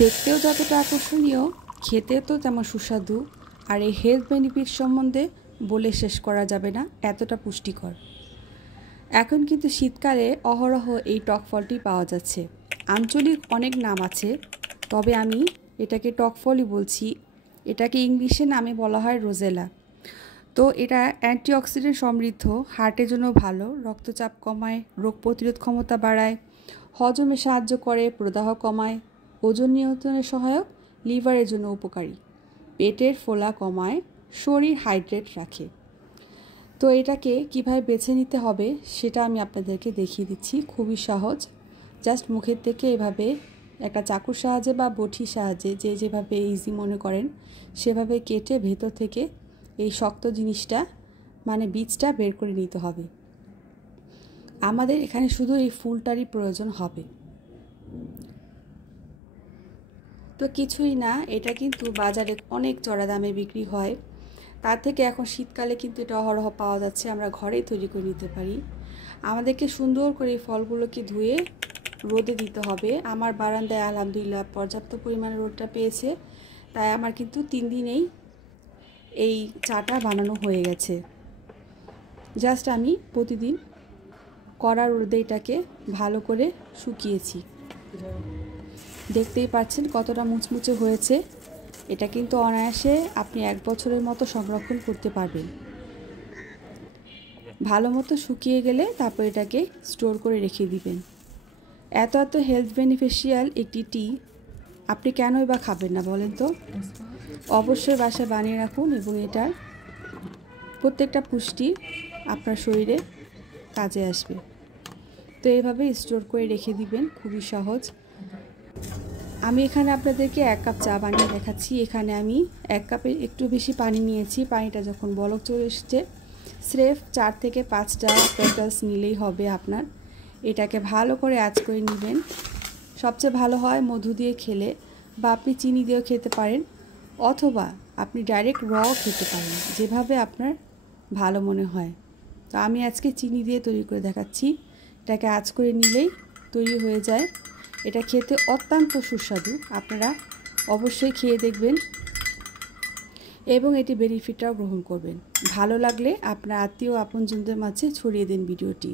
দেখতেও যতটা আকর্ষণীয়, খেতেও তো তেমন সুস্বাদু। আর এই হেলথ বেনিফিট সম্বন্ধে বলে শেষ করা যাবে না, এতটা পুষ্টিকর। এখন কিন্তু শীতকালে অহরহ এই টক ফলটি পাওয়া যাচ্ছে। আঞ্চলিক অনেক নাম আছে, তবে আমি এটাকে টক ফলই বলছি। এটাকে ইংলিশে নামে বলা হয় রোজেলা। তো এটা অ্যান্টিঅক্সিডেন্ট সমৃদ্ধ, হার্টের জন্য ভালো, রক্তচাপ কমায়, রোগ প্রতিরোধ ক্ষমতা বাড়ায়, হজমে সাহায্য করে, প্রদাহ কমায়, ওজন নিয়ন্ত্রণে সহায়ক, লিভারের জন্য উপকারী, পেটের ফোলা কমায়, শরীর হাইড্রেট রাখে। তো এটাকে কিভাবে বেছে নিতে হবে সেটা আমি আপনাদেরকে দেখিয়ে দিচ্ছি। খুবই সহজ। জাস্ট মুখের থেকে এভাবে একটা চাকুর সাহায্যে বা বটির সাহায্যে যে যেভাবে ইজি মনে করেন সেভাবে কেটে ভেতর থেকে এই শক্ত জিনিসটা মানে বীজটা বের করে নিতে হবে। আমাদের এখানে শুধু এই ফুলটারই প্রয়োজন হবে। তো কিছুই না, এটা কিন্তু বাজারে অনেক চড়া দামে বিক্রি হয়। তার থেকে এখন শীতকালে কিন্তু এটা অহরহ পাওয়া যাচ্ছে, আমরা ঘরেই তৈরি করে নিতে পারি। আমাদেরকে সুন্দর করে এই ফলগুলোকে ধুয়ে রোদে দিতে হবে। আমার বারান্দায় আলহামদুলিল্লাহ পর্যাপ্ত পরিমাণে রোদটা পেয়েছে, তাই আমার কিন্তু 3 দিনেই এই চাটা বানানো হয়ে গেছে। জাস্ট আমি প্রতিদিন কড়া রোদে এটাকে ভালো করে শুকিয়েছি। দেখতেই পাচ্ছেন কতটা মুচমুচে হয়েছে। এটা কিন্তু অনায়াসে আপনি 1 বছরের মতো সংরক্ষণ করতে পারবেন। ভালো মতো শুকিয়ে গেলে তারপর এটাকে স্টোর করে রেখে দিবেন। এত হেলথ বেনিফিশিয়াল একটি টি আপনি কেনই বা খাবেন না বলেন তো? অবশ্যই বাসায় বানিয়ে রাখুন এবং এটার প্রত্যেকটা পুষ্টি আপনার শরীরে কাজে আসবে। তো এইভাবে স্টোর করে রেখে দিবেন, খুবই সহজ। আমি এখানে আপনাদেরকে 1 কাপ চা বানিয়ে দেখাচ্ছি। এখানে আমি 1 কাপের একটু বেশি পানি নিয়েছি। পানিটা যখন বলক চলে এসছে, স্রেফ 4 থেকে 5টা পেটালস নিলেই হবে আপনার। এটাকে ভালো করে আঁচ করে নেবেন। সবচেয়ে ভালো হয় মধু দিয়ে খেলে, বা আপনি চিনি দিয়েও খেতে পারেন, অথবা আপনি ডাইরেক্ট র খেতে পারেন, যেভাবে আপনার ভালো মনে হয়। তো আমি আজকে চিনি দিয়ে তৈরি করে দেখাচ্ছি। এটাকে আঁচ করে নিলেই তৈরি হয়ে যায়। এটা খেতে অত্যন্ত সুস্বাদু, আপনারা অবশ্যই খেয়ে দেখবেন এবং এটি বেনিফিটটাও গ্রহণ করবেন। ভালো লাগলে আপনার আত্মীয় আপনজনদের মাঝে ছড়িয়ে দিন ভিডিওটি।